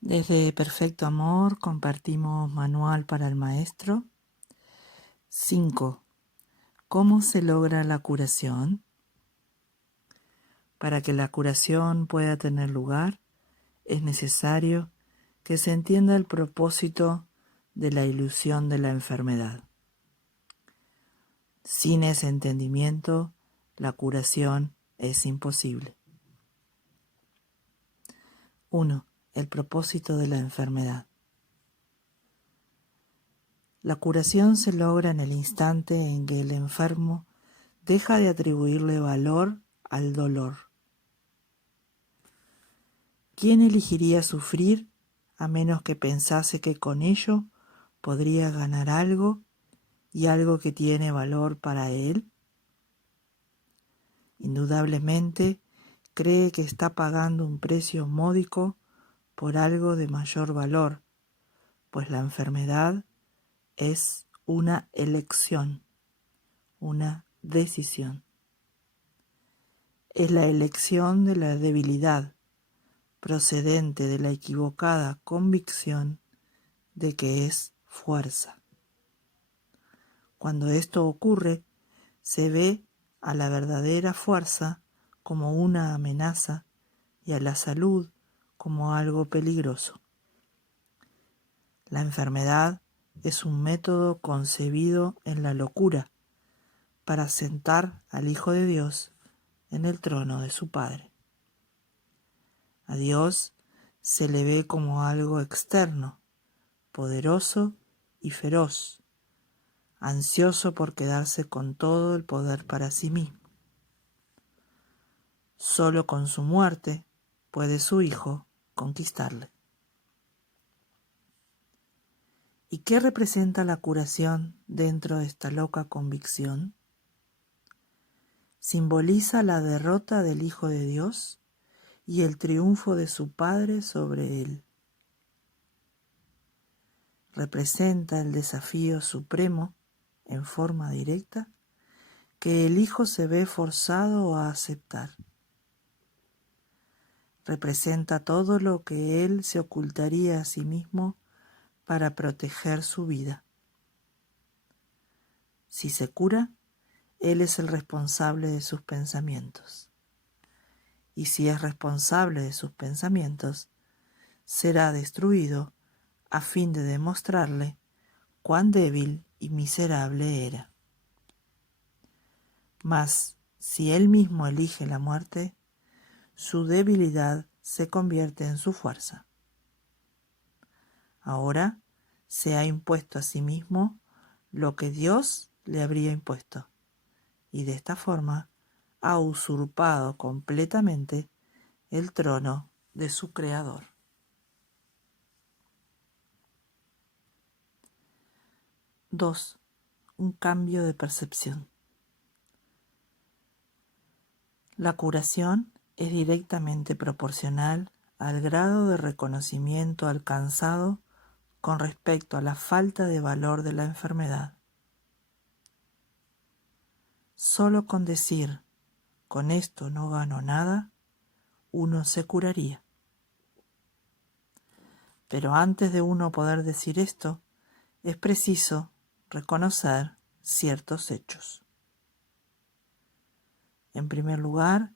Desde Perfecto Amor compartimos Manual para el Maestro. 5. ¿Cómo se logra la curación? Para que la curación pueda tener lugar, es necesario que se entienda el propósito de la ilusión de la enfermedad. Sin ese entendimiento, la curación es imposible. 1. El propósito de la enfermedad. La curación se logra en el instante en que el enfermo deja de atribuirle valor al dolor. ¿Quién elegiría sufrir a menos que pensase que con ello podría ganar algo y algo que tiene valor para él? Indudablemente cree que está pagando un precio módico por algo de mayor valor, pues la enfermedad es una elección, una decisión. Es la elección de la debilidad, procedente de la equivocada convicción de que es fuerza. Cuando esto ocurre, se ve a la verdadera fuerza como una amenaza y a la salud como algo peligroso. La enfermedad es un método concebido en la locura para sentar al Hijo de Dios en el trono de su Padre. A Dios se le ve como algo externo, poderoso y feroz, ansioso por quedarse con todo el poder para sí mismo. Solo con su muerte puede su Hijo conquistarle. ¿Y qué representa la curación dentro de esta loca convicción? Simboliza la derrota del Hijo de Dios y el triunfo de su Padre sobre él. Representa el desafío supremo, en forma directa, que el Hijo se ve forzado a aceptar. Representa todo lo que él se ocultaría a sí mismo para proteger su vida. Si se cura, él es el responsable de sus pensamientos. Y si es responsable de sus pensamientos, será destruido a fin de demostrarle cuán débil y miserable era. Mas, si él mismo elige la muerte, su debilidad se convierte en su fuerza. Ahora se ha impuesto a sí mismo lo que Dios le habría impuesto, y de esta forma ha usurpado completamente el trono de su Creador. 2. Un cambio de percepción. La curación es directamente proporcional al grado de reconocimiento alcanzado con respecto a la falta de valor de la enfermedad. Solo con decir, con esto no gano nada, uno se curaría. Pero antes de uno poder decir esto, es preciso reconocer ciertos hechos. En primer lugar,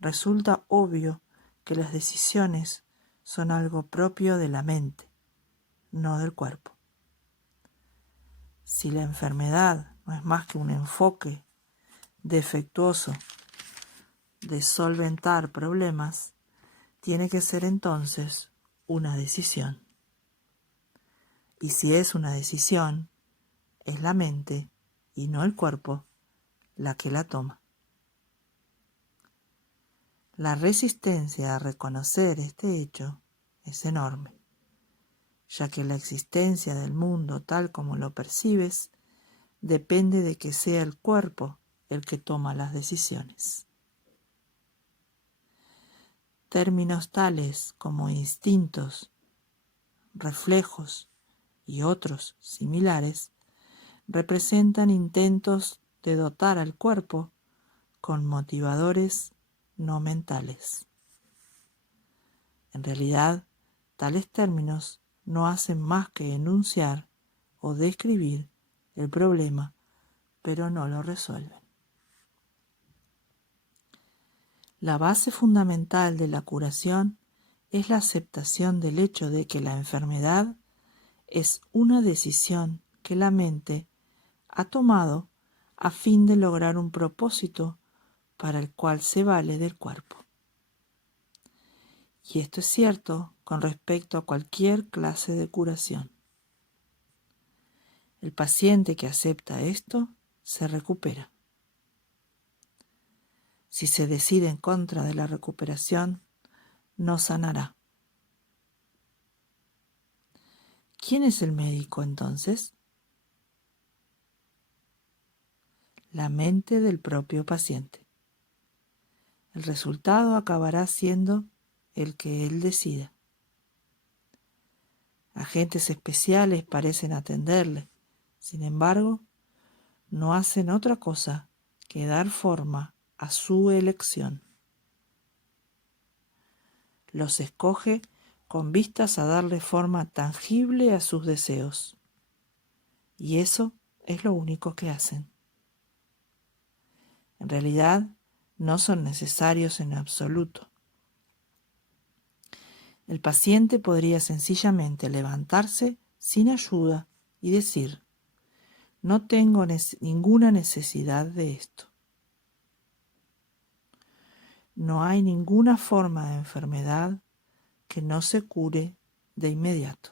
resulta obvio que las decisiones son algo propio de la mente, no del cuerpo. Si la enfermedad no es más que un enfoque defectuoso de solventar problemas, tiene que ser entonces una decisión. Y si es una decisión, es la mente y no el cuerpo la que la toma. La resistencia a reconocer este hecho es enorme, ya que la existencia del mundo tal como lo percibes depende de que sea el cuerpo el que toma las decisiones. Términos tales como instintos, reflejos y otros similares representan intentos de dotar al cuerpo con motivadores no mentales. En realidad, Tales términos no hacen más que enunciar o describir el problema, pero no lo resuelven. La base fundamental de la curación es la aceptación del hecho de que la enfermedad es una decisión que la mente ha tomado a fin de lograr un propósito para el cual se vale del cuerpo. Y esto es cierto con respecto a cualquier clase de curación. El paciente que acepta esto se recupera. Si se decide en contra de la recuperación, no sanará. ¿Quién es el médico entonces? La mente del propio paciente. El resultado acabará siendo el que él decida. Agentes especiales parecen atenderle, sin embargo, no hacen otra cosa que dar forma a su elección. Los escoge con vistas a darle forma tangible a sus deseos. Y eso es lo único que hacen. En realidad, no son necesarios en absoluto. El paciente podría sencillamente levantarse sin ayuda y decir: no tengo ninguna necesidad de esto. No hay ninguna forma de enfermedad que no se cure de inmediato.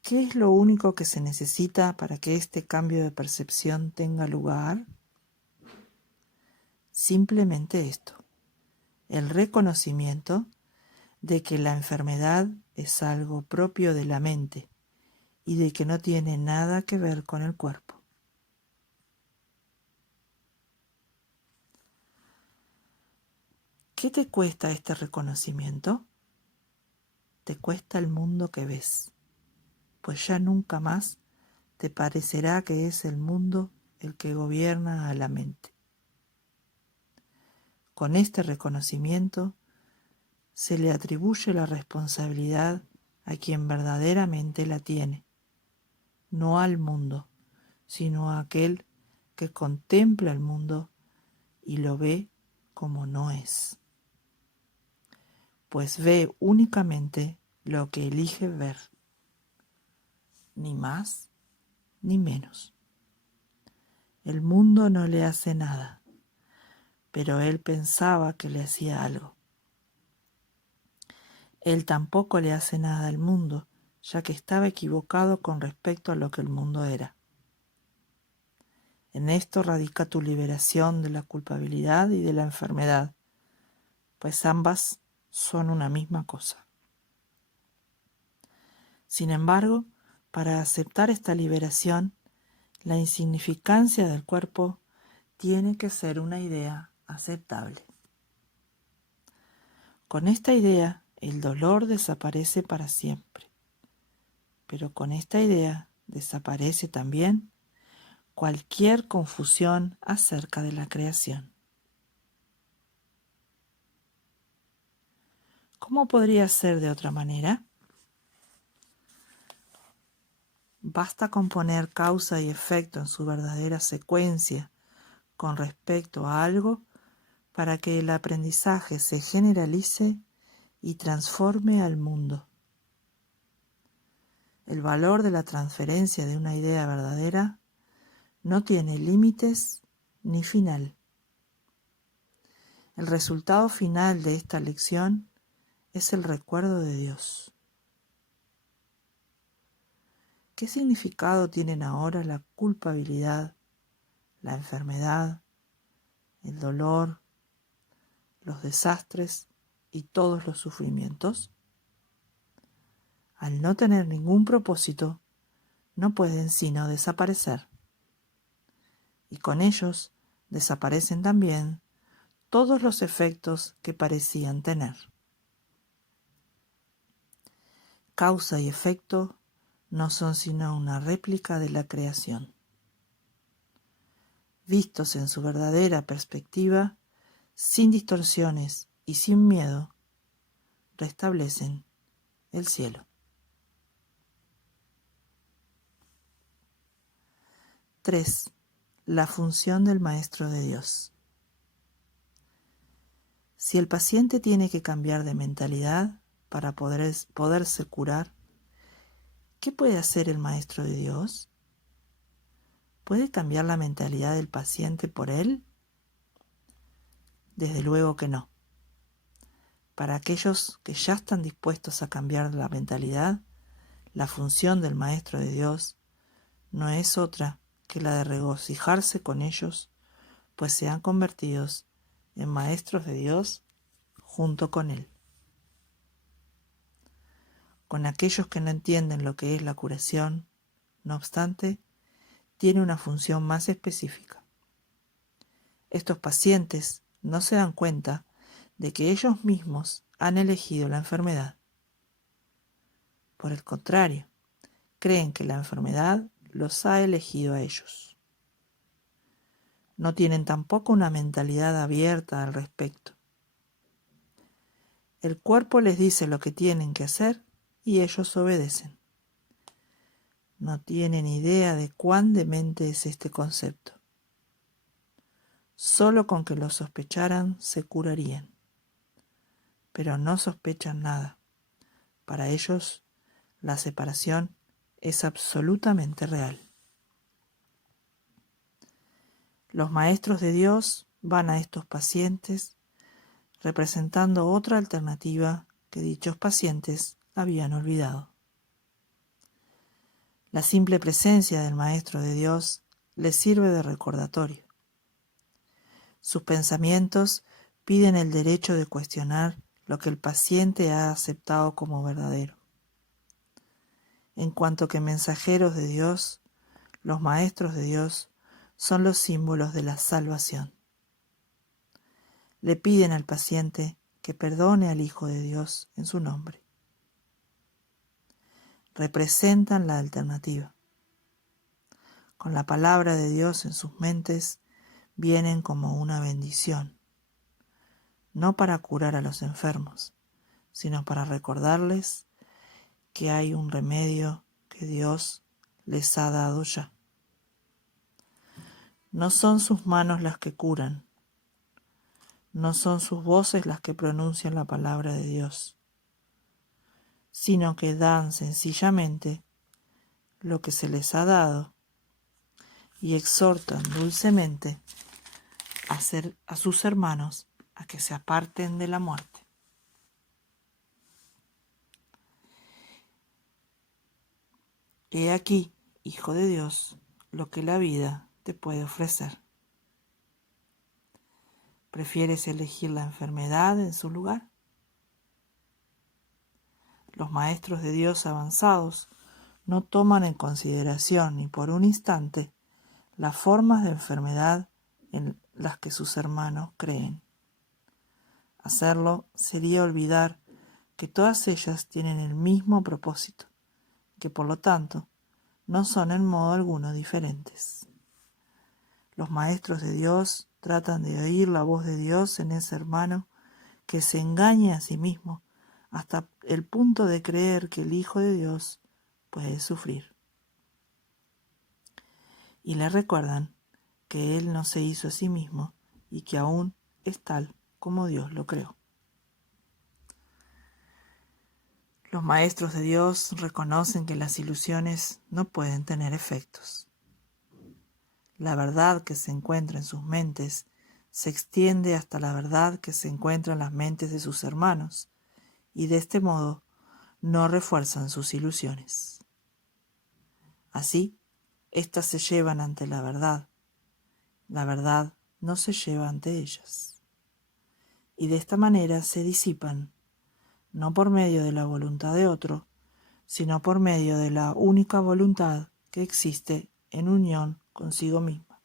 ¿Qué es lo único que se necesita para que este cambio de percepción tenga lugar? Simplemente esto: el reconocimiento de que la enfermedad es algo propio de la mente y de que no tiene nada que ver con el cuerpo. ¿Qué te cuesta este reconocimiento? Te cuesta el mundo que ves, pues ya nunca más te parecerá que es el mundo el que gobierna a la mente. Con este reconocimiento se le atribuye la responsabilidad a quien verdaderamente la tiene, no al mundo, sino a aquel que contempla el mundo y lo ve como no es, pues ve únicamente lo que elige ver, ni más ni menos. El mundo no le hace nada, pero él pensaba que le hacía algo. Él tampoco le hace nada al mundo, ya que estaba equivocado con respecto a lo que el mundo era. En esto radica tu liberación de la culpabilidad y de la enfermedad, pues ambas son una misma cosa. Sin embargo, para aceptar esta liberación, la insignificancia del cuerpo tiene que ser una idea aceptable. Con esta idea, el dolor desaparece para siempre, pero con esta idea desaparece también cualquier confusión acerca de la creación. ¿Cómo podría ser de otra manera? Basta con poner causa y efecto en su verdadera secuencia con respecto a algo para que el aprendizaje se generalice y transforme al mundo. El valor de la transferencia de una idea verdadera no tiene límites ni final. El resultado final de esta lección es el recuerdo de Dios. ¿Qué significado tienen ahora la culpabilidad, la enfermedad, el dolor, los desastres y todos los sufrimientos? Al no tener ningún propósito, no pueden sino desaparecer. Y con ellos desaparecen también todos los efectos que parecían tener. Causa y efecto no son sino una réplica de la creación. Vistos en su verdadera perspectiva, sin distorsiones y sin miedo, restablecen el cielo. 3. La función del Maestro de Dios. Si el paciente tiene que cambiar de mentalidad para poderse curar, ¿qué puede hacer el Maestro de Dios? ¿Puede cambiar la mentalidad del paciente por él? Desde luego que no. Para aquellos que ya están dispuestos a cambiar la mentalidad, la función del Maestro de Dios no es otra que la de regocijarse con ellos, pues se han convertido en maestros de Dios junto con Él. Con aquellos que no entienden lo que es la curación, no obstante, tiene una función más específica. Estos pacientes no se dan cuenta de que ellos mismos han elegido la enfermedad. Por el contrario, creen que la enfermedad los ha elegido a ellos. No tienen tampoco una mentalidad abierta al respecto. El cuerpo les dice lo que tienen que hacer y ellos obedecen. No tienen idea de cuán demente es este concepto. Solo con que lo sospecharan se curarían. Pero no sospechan nada. Para ellos, la separación es absolutamente real. Los maestros de Dios van a estos pacientes representando otra alternativa que dichos pacientes habían olvidado. La simple presencia del Maestro de Dios les sirve de recordatorio. Sus pensamientos piden el derecho de cuestionar lo que el paciente ha aceptado como verdadero. En cuanto que mensajeros de Dios, los maestros de Dios son los símbolos de la salvación. Le piden al paciente que perdone al Hijo de Dios en su nombre. Representan la alternativa. Con la palabra de Dios en sus mentes vienen como una bendición, no para curar a los enfermos, sino para recordarles que hay un remedio que Dios les ha dado ya. No son sus manos las que curan, no son sus voces las que pronuncian la palabra de Dios, sino que dan sencillamente lo que se les ha dado y exhortan dulcemente a sus hermanos a que se aparten de la muerte. He aquí, Hijo de Dios, lo que la vida te puede ofrecer. ¿Prefieres elegir la enfermedad en su lugar? Los maestros de Dios avanzados no toman en consideración ni por un instante las formas de enfermedad en las que sus hermanos creen. Hacerlo sería olvidar que todas ellas tienen el mismo propósito, que por lo tanto no son en modo alguno diferentes. Los maestros de Dios tratan de oír la voz de Dios en ese hermano que se engaña a sí mismo hasta el punto de creer que el Hijo de Dios puede sufrir. Y le recuerdan que Él no se hizo a sí mismo y que aún es tal como Dios lo creó. Los maestros de Dios reconocen que las ilusiones no pueden tener efectos. La verdad que se encuentra en sus mentes se extiende hasta la verdad que se encuentra en las mentes de sus hermanos, y de este modo no refuerzan sus ilusiones. Así, éstas se llevan ante la verdad no se lleva ante ellas. Y de esta manera se disipan, no por medio de la voluntad de otro, sino por medio de la única voluntad que existe en unión consigo misma.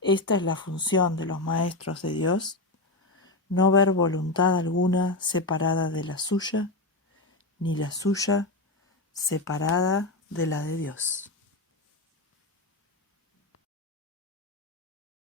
Esta es la función de los maestros de Dios, no ver voluntad alguna separada de la suya, ni la suya separada de la de Dios.